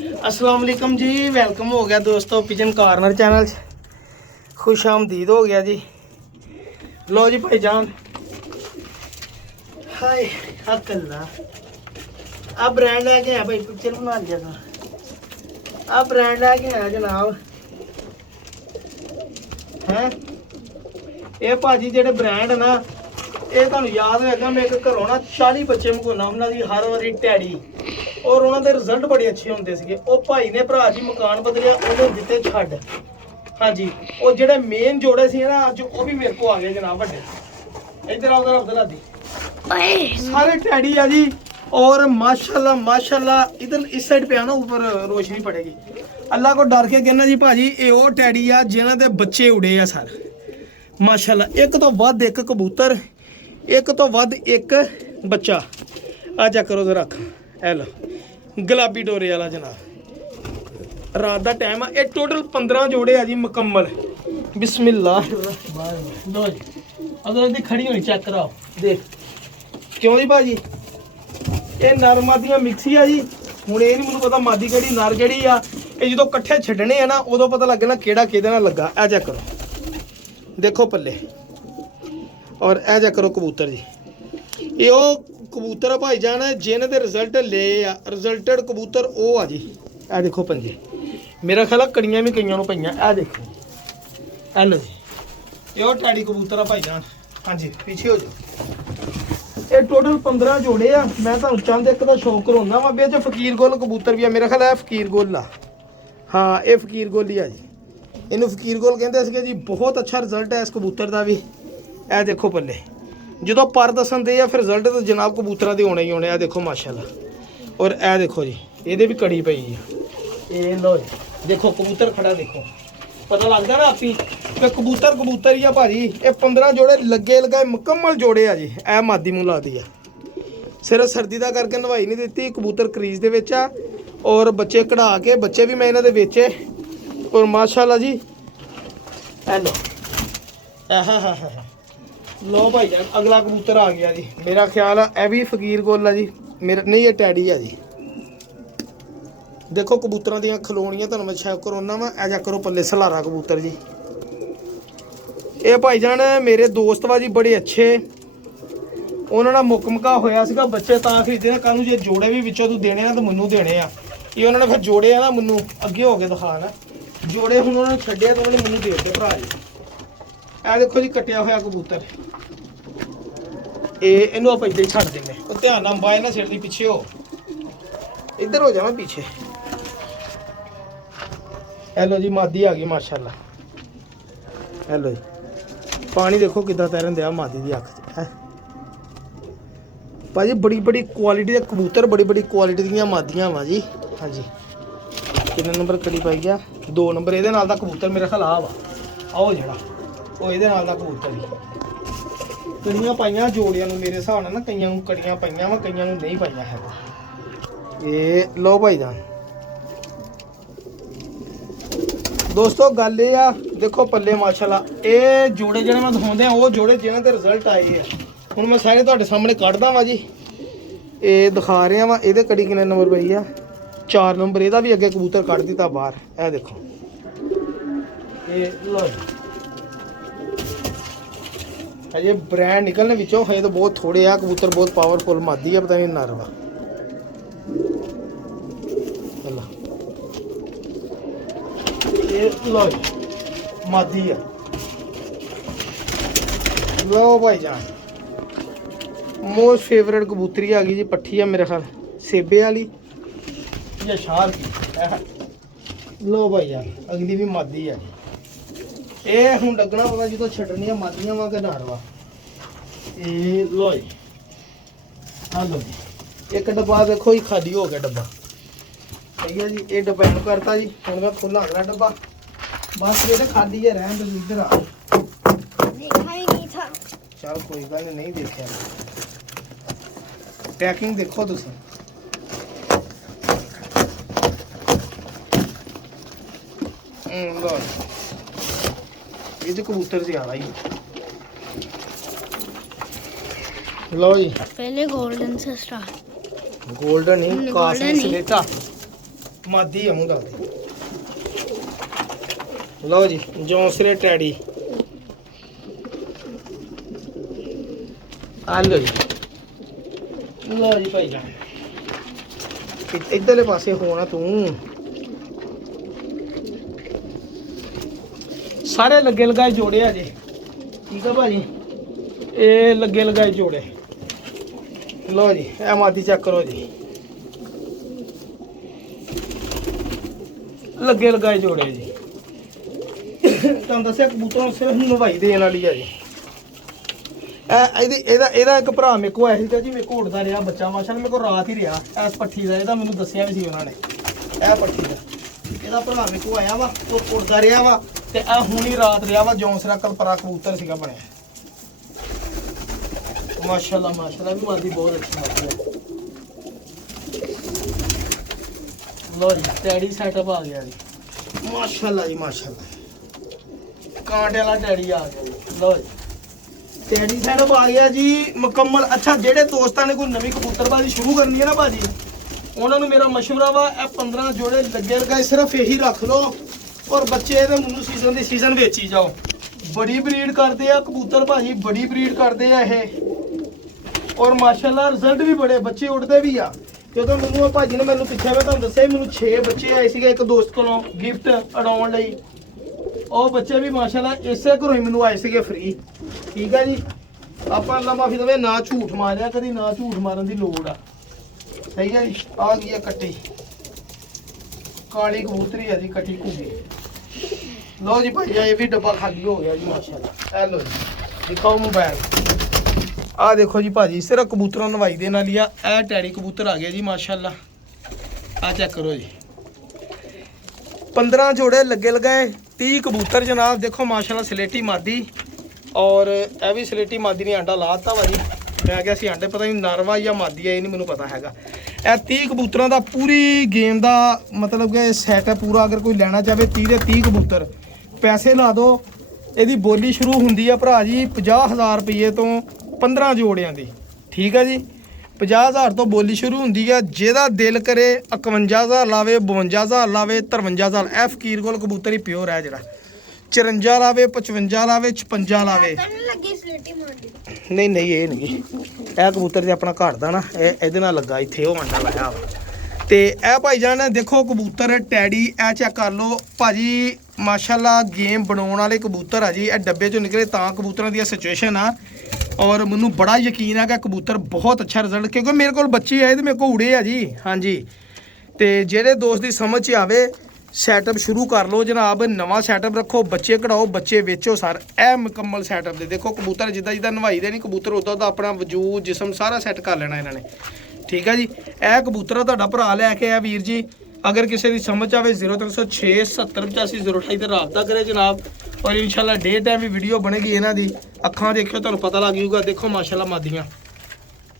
अस्सलाम वालेकुम जी, वेलकम हो गया दोस्तों पिजन कॉर्नर चैनल खुश आमदीद हो गया जी। लो जी भाईजान, हाय अकल्ला अब ब्रांड लेके आया भाई, पिक्चर बना लिया था। अब ब्रांड लेके आया जनाब है ये भाजी जेडे ब्रांड ना ये तुहानू याद होगा मैं एक घरों ना 40 बच्चे मंगवाना उन्होंने हर वारी टैडी और उन्होंने रिजल्ट बड़े अच्छे होंगे थे। वो भाई ने भरा जी मकान बदलिया उन्हें दिते छड़। हाँ जी, वो जेडे मेन जोड़े सी ना अज वो भी मेरे को आ गए जनाब बड़े। इधर आओ अब्दुल्ला दी सारे टैडी आ जी और माशाल्लाह माशाल्लाह। इधर इस साइड पे आना ऊपर रोशनी पड़ेगी। अल्लाह को डर के कहना जी भाजी ये वो टैडी आ जिन्हों के बच्चे उड़े आ सर माशाल्लाह। एक तो वध एक कबूतर एक तो वध एक बच्चा आ चेक करो तो रख ए लो गुलाबी डोरे वाला जनाब। रात का टाइम है। ये टोटल 15 जोड़े आ जी मुकम्मल। बिस्मिल्लाह लो जी अगर इसकी खड़ी होनी चेक कराओ देख क्यों जी भाजी ये नर मादियाँ मिक्सी आ जी। हूँ ये नहीं मैं पता मादी कि नर कि ये जो कट्ठे छड्डने है ना उदों पता लगना किहड़ा किहदे नाल लगा। ए चेक करो देखो पल्ले और ए चेक करो कबूतर जी। ये वो कबूतर भाईजान है जिन्हें रिजल्ट ले आ रिजल्टेड कबूतर वो आ जी। ए देखो पंजे मेरा ख्याल कड़ियाँ भी कईयों पे ए देखो ए लो जी ये टैडी कबूतर आ भाईजान। हाँ जी पीछे हो जाओ। ये टोटल 15 जोड़े आ। मैं तुहानू चंद एक का शौक करवाना वा भी फकीर गोल कबूतर भी आ। मेरा ख्याल है फकीर गोल आ। हाँ ये फकीर गोल ही आ जी। इनू फकीर गोल कहते जी। बहुत अच्छा रिजल्ट है इस कबूतर का भी। ए देखो पल्ले जो पर दसन दे फिर रिजल्ट तो जनाब कबूतर के होने ही होने। देखो माशाल्लाह और ए देखो जी ये भी कड़ी पई है। ये लो जी देखो कबूतर खड़ा देखो पता लगता ना आपी कबूतर कबूतर ही आ भाजी। ये 15 जोड़े लगे लगाए मुकम्मल जोड़े आ जी। ए मादी मूँह ला दी है सिर्फ सर्दी का करके नवाई नहीं दी। कबूतर क्रीज के आ और बच्चे कढ़ा के बच्चे भी मैं इन्हों के बेचे और माशाल्लाह जी ए लो लो भाई जान अगला कबूतर आ गया जी। मेरा ख्याल है यह भी फकीर गोल है जी। मेरा नहीं ये टैडी है जी। देखो कबूतरों दी खलोनियां तुहानू मैं चेक करवाना वा। ऐसा करो पल्ले सलारा कबूतर जी। ये भाईजान मेरे दोस्त वा जी बड़े अच्छे उन्होंने मुकमका होया सीगा बच्चे तां खरीदे कल जे जोड़े भी विचों तू देने ना तो मैनू देने आ। ये उन्होंने फिर जोड़े आ ना मैनू अगे हो गए दिखा ना जोड़े हुण उन्होंने छड्डे तो उन्होंने मैनू दे दिते भरा जी। ए देखो जी कट्टिया होया कबूतर ये इनू आप इधर ही छड्ड देंगे। ध्यान नाल बाय ना सिर दी पिछे हो इधर हो जाना पीछे। हेलो जी मादी आ गई माशाल्लाह। हेलो जी पानी देखो कितना तैरन दिया मादी की अख च। भाजी बड़ी बड़ी क्वालिटी के कबूतर बड़ी बड़ी क्वालिटी दी मादियां वा जी। हाँ जी कितने नंबर कड़ी पाई गया 2 नंबर ये कबूतर मेरा ख्याल आ वा आओ जड़ा वो ये कबूतर ही कड़ियाँ पाइया जोड़िया मेरे हिसाब ना कई कड़ियाँ पाइया वा कई नहीं पाइया है। ये लो भाई जान दोस्तों गल ये आ देखो पल्ले माशाल्लाह ये जोड़े जो मैं दिखाते हैं वो जोड़े जिन्हों के रिजल्ट आए हैं हूँ मैं सारे तुहाडे सामने कढ़दा वा जी। ये दिखा रहा वा ये कड़ी कितने नंबर पई आ 4 नंबर। यदा भी अगे कबूतर कढ़ दिता बाहर। ए देखो ये लो अजे ब्रांड निकलने विचों है तो बहुत थोड़े आ कबूतर बहुत पावरफुल मादी है पता नहीं नर वा। ये लो मादी है लो भाई जान मोस्ट फेवरेट कबूतरी आ गई जी। पट्ठी है मेरे ख्याल सेबे वाली या शार की। लो भाई यार अगली भी मादी है ये हूँ लगना पता जो छड्डनियां मादियां वा के नर वा। ये लो जी हाँ लो जी एक डब्बा देखो जी खाली हो गया डब्बा। ठीक है जी ये डब्बा इन करता जी। हूँ मैं खोला अगला डब्बा बस ये खाली है रहन दो इधर आ देखा ही नहीं था। चल कोई गल नहीं देखा पैकिंग देखो तुम लो ये तो कबूतर से आ रहा ही। लो जी पहले गोल्डन से स्टार्ट गोल्डन ही कासिम स्लेटा ਮਾਦੀ ਆ ਮੂੰਹ ਦਾ। ਲਓ ਜੀ ਜੌਂਸਲੇ ਟੈਡੀ ਆ ਲਓ ਜੀ। ਲਓ ਜੀ ਭਾਈ ਜਾਨ ਇੱਧਰਲੇ ਪਾਸੇ ਹੋਣਾ ਤੂੰ। ਸਾਰੇ ਲੱਗੇ ਲਗਾਏ ਜੋੜੇ ਆ ਜੀ। ਠੀਕ ਆ ਭਾਜੀ ਇਹ ਲੱਗੇ ਲਗਾਏ ਜੋੜੇ। ਲਓ ਜੀ ਇਹ ਮਾਦੀ ਚੈੱਕ ਕਰੋ ਜੀ। ਲੱਗੇ ਲਗਾਏ ਜੋੜੇ ਜੀ। ਤੁਹਾਨੂੰ ਦੱਸਿਆ ਕਬੂਤਰਾਂ ਨੂੰ ਸਿਰਫ ਨਵਾਈ ਦੇਣ ਵਾਲੀ ਆ ਜੀ। ਇਹਦਾ ਇੱਕ ਭਰਾ ਮੇਰੇ ਕੋਲ ਆਇਆ ਸੀਗਾ ਜੀ। ਮੇਰੇ ਕੋਲ ਉੱਡਦਾ ਰਿਹਾ ਬੱਚਾ ਮਾਸ਼ਾਅੱਲਾ ਮੇਰੇ ਕੋਲ ਰਾਤ ਹੀ ਰਿਹਾ ਇਸ ਪੱਠੀ ਦਾ। ਇਹਦਾ ਮੈਨੂੰ ਦੱਸਿਆ ਵੀ ਸੀ ਉਹਨਾਂ ਨੇ ਇਹ ਪੱਠੀ ਦਾ। ਇਹਦਾ ਭਰਾ ਮੇਰੇ ਕੋਲ ਆਇਆ ਵਾ ਉਹ ਉੱਡਦਾ ਰਿਹਾ ਵਾ ਤੇ ਇਹ ਹੁਣ ਹੀ ਰਾਤ ਰਿਹਾ ਵਾ। ਜੌਂਸਰਾ ਕਲਪਰਾ ਕਬੂਤਰ ਸੀਗਾ ਬਣਿਆ ਮਾਸ਼ਾਅੱਲਾ। ਮਾਸ਼ਾਅੱਲਾ ਵੀ ਮਾਦੀ ਬਹੁਤ ਅੱਛੀ ਮਾਦੀ ਹੈ। ਲੋ ਜੀ ਟੈਡੀ ਸੈਟਅਪ ਆ ਗਿਆ ਜੀ ਮਾਸ਼ਾਅੱਲਾ ਜੀ ਮਾਸ਼ਾਅੱਲਾ। ਕਾਂਟੇ ਵਾਲਾ ਟੈਡੀ ਆ ਗਿਆ ਜੀ। ਲੋ ਜੀ ਟੈਡੀ ਸੈਟਅਪ ਆ ਗਿਆ ਜੀ ਮੁਕੰਮਲ। ਅੱਛਾ ਜਿਹੜੇ ਦੋਸਤਾਂ ਨੇ ਕੋਈ ਨਵੀਂ ਕਬੂਤਰਬਾਜ਼ੀ ਸ਼ੁਰੂ ਕਰਨੀ ਹੈ ਨਾ ਭਾਜੀ ਉਹਨਾਂ ਨੂੰ ਮੇਰਾ ਮਸ਼ਵਰਾ ਵਾ ਇਹ 15 ਜੋੜੇ ਲੱਗੇ ਲਗਾਏ ਸਿਰਫ ਇਹੀ ਰੱਖ ਲਓ ਔਰ ਬੱਚੇ ਇਹਦੇ ਮੈਨੂੰ ਸੀਜ਼ਨ ਦੀ ਸੀਜ਼ਨ ਵੇਚੀ ਜਾਓ। ਬੜੀ ਬਰੀਡ ਕਰਦੇ ਆ ਕਬੂਤਰ ਭਾਜੀ ਬੜੀ ਬਰੀਡ ਕਰਦੇ ਆ ਇਹ ਔਰ ਮਾਸ਼ਾਅੱਲਾ ਰਿਜ਼ਲਟ ਵੀ ਬੜੇ ਬੱਚੇ ਉੱਡਦੇ ਵੀ ਆ। ਕਿਉਂਕਿ ਮੈਨੂੰ ਉਹ ਭਾਜੀ ਨੇ ਮੈਨੂੰ ਪਿੱਛੇ ਮੈਂ ਤੁਹਾਨੂੰ ਦੱਸਿਆ ਮੈਨੂੰ 6 ਬੱਚੇ ਆਏ ਸੀਗੇ ਇੱਕ ਦੋਸਤ ਕੋਲੋਂ ਗਿਫਟ ਅਡਾਉਣ ਲਈ। ਉਹ ਬੱਚੇ ਵੀ ਮਾਸ਼ਾਅੱਲਾ ਇਸੇ ਘਰੋਂ ਹੀ ਮੈਨੂੰ ਆਏ ਸੀਗੇ ਫ੍ਰੀ। ਠੀਕ ਹੈ ਜੀ ਆਪਾਂ ਅੱਲਾ ਮਾਫੀ ਦੇਵੇ ਨਾ ਝੂਠ ਮਾਰਿਆ ਕਦੀ ਨਾ ਝੂਠ ਮਾਰਨ ਦੀ ਲੋੜ ਆ। ਸਹੀ ਹੈ ਜੀ ਆ ਗਈ ਆ ਕੱਟੀ ਕਾਲੀ ਕਬੂਤਰੀ ਆ ਜੀ ਕੱਟੀ ਘੁੱਗੀ। ਲਓ ਜੀ ਭਾਈ ਇਹ ਵੀ ਡੱਬਾ ਖਾਲੀ ਹੋ ਗਿਆ ਜੀ ਮਾਸ਼ਾਅੱਲਾ। ਇਹ ਲਓ ਜੀ ਦਿਖਾਓ ਮੋਬਾਈਲ। ਆ ਦੇਖੋ ਜੀ ਭਾਜੀ ਸਿਰਫ ਕਬੂਤਰਾਂ ਨਵਾਈ ਦੇ ਨਾਲ ਹੀ ਆ। ਇਹ ਟੈਡੀ ਕਬੂਤਰ ਆ ਗਿਆ ਜੀ ਮਾਸ਼ਾਅੱਲਾ। ਆ ਚੈੱਕ ਕਰੋ ਜੀ 15 ਜੋੜੇ ਲੱਗੇ ਲਗਾਏ 30 ਕਬੂਤਰ ਜਨਾਬ। ਦੇਖੋ ਮਾਸ਼ਾਅੱਲਾ ਸਲੇਟੀ ਮਾਦੀ ਔਰ ਇਹ ਵੀ ਸਲੇਟੀ ਮਾਦੀ ਨੇ ਆਂਡਾ ਲਾਤਾ ਭਾਜੀ। ਮੈਂ ਕਿਹਾ ਸੀ ਆਂਡੇ ਪਤਾ ਨਹੀਂ ਨਰਵਾ ਜਾਂ ਮਾਦੀ ਹੈ ਇਹ ਨਹੀਂ ਮੈਨੂੰ ਪਤਾ ਹੈਗਾ। ਇਹ 30 ਕਬੂਤਰਾਂ ਦਾ ਪੂਰੀ ਗੇਮ ਦਾ ਮਤਲਬ ਕਿ ਸੈਟ ਹੈ ਪੂਰਾ। ਅਗਰ ਕੋਈ ਲੈਣਾ ਚਾਹਵੇ 30 ਦੇ 30 ਕਬੂਤਰ ਪੈਸੇ ਲਾ ਦਿਓ। ਇਹਦੀ ਬੋਲੀ ਸ਼ੁਰੂ ਹੁੰਦੀ ਆ ਭਰਾ ਜੀ 50,000 ਰੁਪਏ ਤੋਂ 15 ਜੋੜਿਆਂ ਦੀ। ਠੀਕ ਹੈ ਜੀ 50,000 ਤੋਂ ਬੋਲੀ ਸ਼ੁਰੂ ਹੁੰਦੀ ਆ। ਜਿਹਦਾ ਦਿਲ ਕਰੇ 51,000 ਲਾਵੇ 52,000 ਲਾਵੇ 53,000। ਇਹ ਫਕੀਰ ਕੋਲ ਕਬੂਤਰ ਹੀ ਪਿਓਰ ਹੈ ਜਿਹੜਾ 54 ਲਾਵੇ 55 ਲਾਵੇ 56 ਲਾਵੇ। ਨਹੀਂ ਨਹੀਂ ਇਹ ਨਹੀਂ ਇਹ ਕਬੂਤਰ ਤੇ ਆਪਣਾ ਘਰ ਦਾ ਨਾ ਇਹਦੇ ਨਾਲ ਲੱਗਾ ਇੱਥੇ ਉਹ ਆਂਡਾ ਲਾਇਆ ਵਾ। ਤੇ ਇਹ ਭਾਈ ਜਾਨ ਦੇਖੋ ਕਬੂਤਰ ਟੈਡੀ ਇਹ ਚੈੱਕ ਕਰ ਲਓ ਭਾਜੀ ਮਾਸ਼ਾਅੱਲਾ ਗੇਮ ਬਣਾਉਣ ਵਾਲੇ ਕਬੂਤਰ ਆ ਜੀ। ਇਹ ਡੱਬੇ ਚੋਂ ਨਿਕਲੇ ਤਾਂ ਕਬੂਤਰਾਂ ਦੀ ਸਿਚੁਏਸ਼ਨ ਆ ਔਰ ਮੈਨੂੰ ਬੜਾ ਯਕੀਨ ਹੈ ਕਿ ਕਬੂਤਰ ਬਹੁਤ ਅੱਛਾ ਰਿਜ਼ਲਟ ਕਿਉਂਕਿ ਮੇਰੇ ਕੋਲ ਬੱਚੇ ਆਏ ਤੇ ਮੇਰੇ ਕੋਲ ਉੜੇ ਆ ਜੀ। ਹਾਂਜੀ ਤੇ ਜਿਹੜੇ ਦੋਸਤ ਦੀ ਸਮਝ 'ਚ ਆਵੇ ਸੈਟਅਪ ਸ਼ੁਰੂ ਕਰ ਲਓ ਜਨਾਬ। ਨਵਾਂ ਸੈਟਅਪ ਰੱਖੋ ਬੱਚੇ ਕਢਾਓ ਬੱਚੇ ਵੇਚੋ ਸਰ। ਇਹ ਮੁਕੰਮਲ ਸੈਟਅਪ ਦੇ ਦੇਖੋ ਕਬੂਤਰ ਜਿੱਦਾਂ ਜਿੱਦਾਂ ਨਵਾਈ ਦੇ ਨਹੀਂ ਕਬੂਤਰ ਉਦਾਂ ਦਾ ਆਪਣਾ ਵਜੂਦ ਜਿਸਮ ਸਾਰਾ ਸੈੱਟ ਕਰ ਲੈਣਾ ਇਹਨਾਂ ਨੇ। ਠੀਕ ਹੈ ਜੀ ਇਹ ਕਬੂਤਰ ਤੁਹਾਡਾ ਭਰਾ ਲੈ ਕੇ ਆਇਆ ਵੀਰ ਜੀ। ਅਗਰ ਕਿਸੇ ਦੀ ਸਮਝ ਆਵੇ 0306 7085 ਤੇ ਰਾਬਤਾ ਕਰੇ ਜਨਾਬ। ਔਰ ਇਨਸ਼ਾਅੱਲਾ ਡੇ ਟਾਈਮ ਵੀ ਵੀਡੀਓ ਬਣੇਗੀ ਇਹਨਾਂ ਦੀ। ਅੱਖਾਂ ਦੇਖਿਓ ਤੁਹਾਨੂੰ ਪਤਾ ਲੱਗ ਜਾਊਗਾ। ਦੇਖੋ ਮਾਸ਼ਾਅੱਲਾ ਮਾਦੀਆਂ।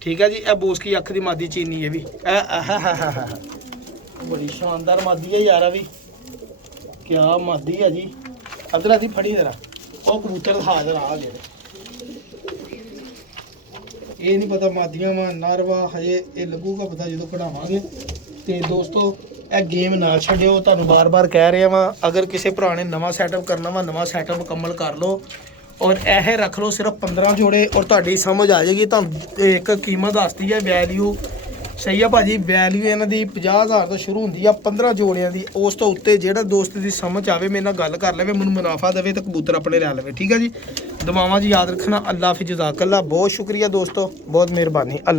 ਠੀਕ ਹੈ ਜੀ ਇਹ ਬੋਸਕੀ ਅੱਖ ਦੀ ਮਾਦੀ ਚੀਨੀ ਇਹ ਵੀ ਬੜੀ ਸ਼ਾਨਦਾਰ ਮਾਦੀ ਹੈ ਯਾਰਾ ਵੀ ਕਿਆ ਮਾਦੀ ਹੈ ਜੀ। ਅਦਰਾ ਦੀ ਫੜੀ ਜਰਾ ਉਹ ਕਬੂਤਰ ਹਾਜ਼ਰ ਆ ਜਿਹੜੇ ਇਹ ਨਹੀਂ ਪਤਾ ਮਾਦੀਆਂ ਵਾ ਨਰਵਾ ਹਜੇ ਇਹ ਲੱਗੂਗਾ ਪਤਾ ਜਦੋਂ ਕਢਾਵਾਂਗੇ। ਤੇ ਦੋਸਤੋ ਇਹ ਗੇਮ ਨਾ ਛੱਡਿਓ ਤੁਹਾਨੂੰ ਬਾਰ-ਬਾਰ ਕਹਿ ਰਿਹਾ ਵਾਂ। ਅਗਰ ਕਿਸੇ ਭਰਾ ਨੇ ਨਵਾਂ ਸੈਟਅਪ ਕਰਨਾ ਵਾ ਨਵਾਂ ਸੈਟਅਪ ਮੁਕੰਮਲ ਕਰ ਲਓ ਔਰ ਇਹ ਰੱਖ ਲਓ ਸਿਰਫ 15 ਜੋੜੇ ਔਰ ਤੁਹਾਡੀ ਸਮਝ ਆ ਜਾਏਗੀ। ਤੁਹਾਨੂੰ ਇੱਕ ਕੀਮਤ ਦੱਸਦੀ ਹੈ ਵੈਲਿਊ ਸਹੀ ਆ ਭਾਜੀ। ਵੈਲਿਊ ਇਹਨਾਂ ਦੀ 50,000 ਤੋਂ ਸ਼ੁਰੂ ਹੁੰਦੀ ਆ 15 ਜੋੜਿਆਂ ਦੀ। ਉਸ ਤੋਂ ਉੱਤੇ ਜਿਹੜਾ ਦੋਸਤ ਦੀ ਸਮਝ ਆਵੇ ਮੇਰੇ ਨਾਲ ਗੱਲ ਕਰ ਲਵੇ ਮੈਨੂੰ ਮੁਨਾਫਾ ਦੇਵੇ ਤੇ ਕਬੂਤਰ ਆਪਣੇ ਲੈ ਲਵੇ। ਠੀਕ ਹੈ ਜੀ ਦੁਆਵਾਂ ਜੀ ਯਾਦ ਰੱਖਣਾ। ਅੱਲਾ ਹਾਫਿਜ਼ ਜਜ਼ਾਕੱਲਾ। ਬਹੁਤ ਸ਼ੁਕਰੀਆ ਦੋਸਤੋ ਬਹੁਤ ਮਿਹਰਬਾਨੀ। ਅੱਲਾ।